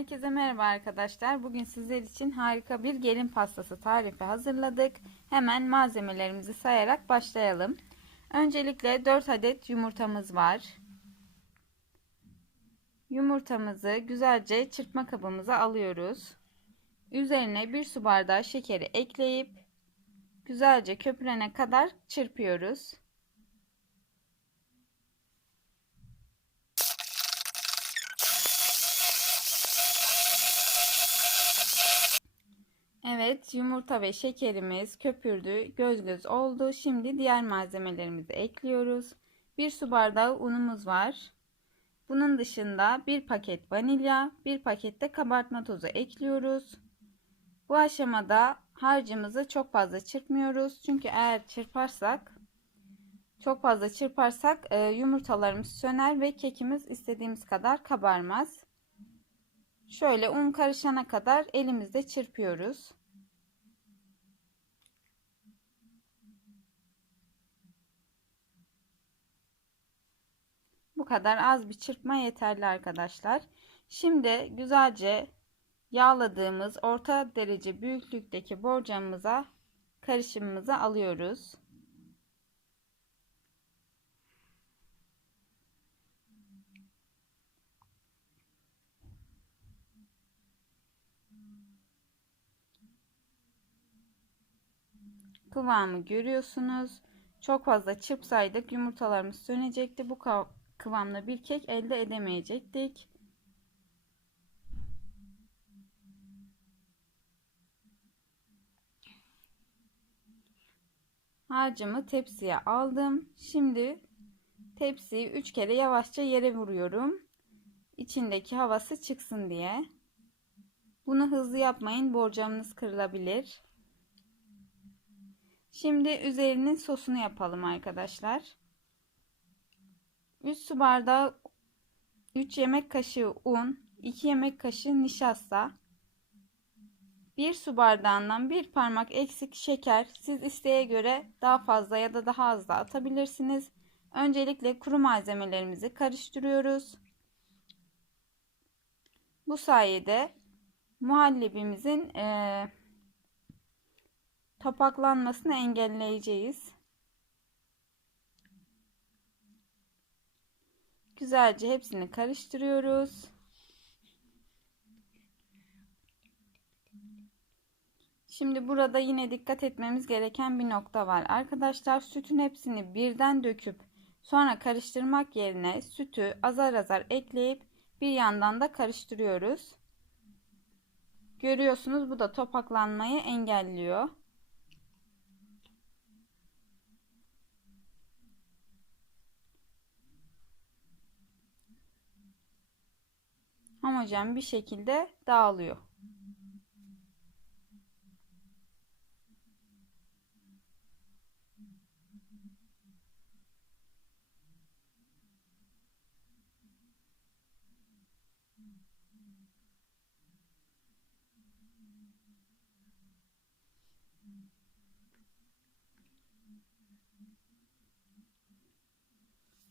Herkese merhaba arkadaşlar. Bugün sizler için harika bir gelin pastası tarifi hazırladık. Hemen malzemelerimizi sayarak başlayalım. Öncelikle 4 adet yumurtamız var. Yumurtamızı güzelce çırpma kabımıza alıyoruz. Üzerine 1 su bardağı şekeri ekleyip güzelce köpürene kadar çırpıyoruz. Evet yumurta ve şekerimiz köpürdü göz göz oldu. Şimdi diğer malzemelerimizi ekliyoruz. Bir su bardağı unumuz var. Bunun dışında bir paket vanilya, bir pakette kabartma tozu ekliyoruz. Bu aşamada harcımızı çok fazla çırpmıyoruz. Çünkü eğer çırparsak çok fazla çırparsak e, yumurtalarımız söner ve kekimiz istediğimiz kadar kabarmaz. Şöyle un karışana kadar elimizde çırpıyoruz. Kadar az bir çırpma yeterli arkadaşlar. Şimdi güzelce yağladığımız orta derece büyüklükteki borcamımıza karışımımızı alıyoruz. Kıvamı görüyorsunuz. Çok fazla çırpsaydık yumurtalarımız sönecekti. Bu kıvamda bir kek elde edemeyecektik. Harcımı tepsiye aldım. Şimdi tepsiyi 3 kere yavaşça yere vuruyorum. İçindeki havası çıksın diye. Bunu hızlı yapmayın. Borcamınız kırılabilir. Şimdi üzerinin sosunu yapalım arkadaşlar. 3 su bardağı 3 yemek kaşığı un, 2 yemek kaşığı nişasta, 1 su bardağından bir parmak eksik şeker. Siz isteğe göre daha fazla ya da daha az da atabilirsiniz. Öncelikle kuru malzemelerimizi karıştırıyoruz. Bu sayede muhallebimizin e, topaklanmasını engelleyeceğiz. Güzelce hepsini karıştırıyoruz. Şimdi burada yine dikkat etmemiz gereken bir nokta var. Arkadaşlar sütün hepsini birden döküp sonra karıştırmak yerine sütü azar azar ekleyip bir yandan da karıştırıyoruz. Görüyorsunuz bu da topaklanmayı engelliyor. Homojen bir şekilde dağılıyor.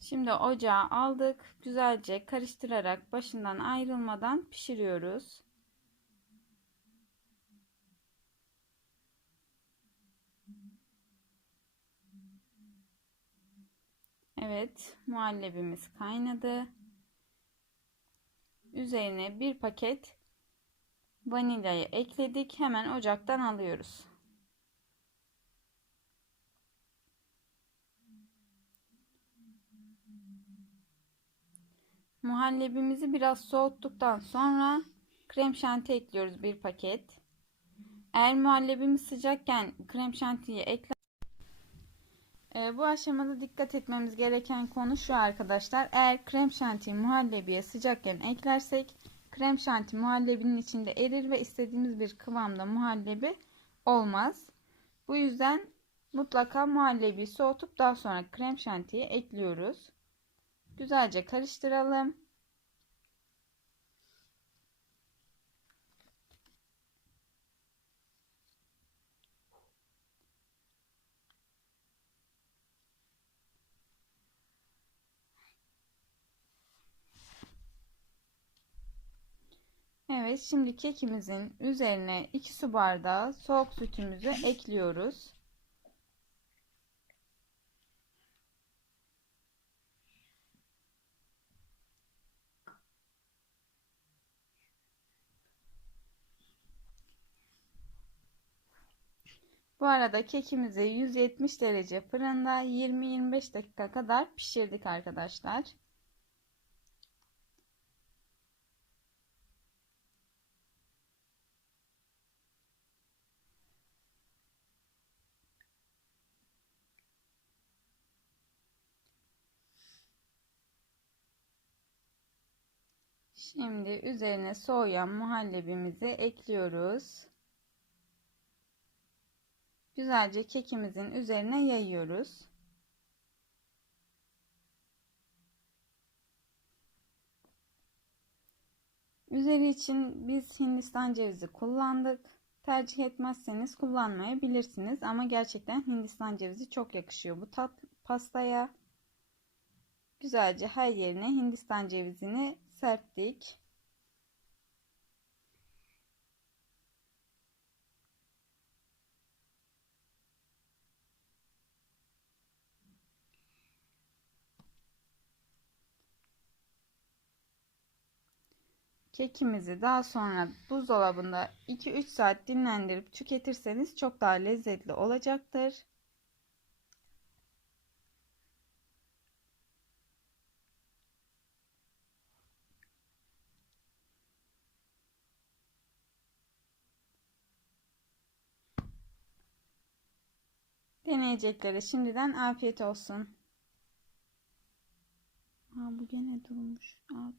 Şimdi ocağa aldık. Güzelce karıştırarak başından ayrılmadan pişiriyoruz. Evet, muhallebimiz kaynadı. Üzerine bir paket vanilyayı ekledik. Hemen ocaktan alıyoruz. Muhallebimizi biraz soğuttuktan sonra krem şanti ekliyoruz bir paket. Eğer muhallebimiz sıcakken krem şantiyi ekle ee, bu aşamada dikkat etmemiz gereken konu şu arkadaşlar. Eğer krem şanti muhallebiye sıcakken eklersek krem şanti muhallebinin içinde erir ve istediğimiz bir kıvamda muhallebi olmaz. Bu yüzden mutlaka muhallebiyi soğutup daha sonra krem şantiyi ekliyoruz. Güzelce karıştıralım. Evet şimdi kekimizin üzerine 2 su bardağı soğuk sütümüzü ekliyoruz. Bu arada kekimizi 170 derece fırında 20-25 dakika kadar pişirdik arkadaşlar. Şimdi üzerine soğuyan muhallebimizi ekliyoruz. Güzelce kekimizin üzerine yayıyoruz. Üzeri için biz Hindistan cevizi kullandık. Tercih etmezseniz kullanmayabilirsiniz ama gerçekten Hindistan cevizi çok yakışıyor bu tat pastaya. Güzelce her yerine Hindistan cevizini serptik. Kekimizi daha sonra buzdolabında 2-3 saat dinlendirip tüketirseniz çok daha lezzetli olacaktır. Deneyeceklere şimdiden afiyet olsun. Aa, bu gene durmuş. Aa,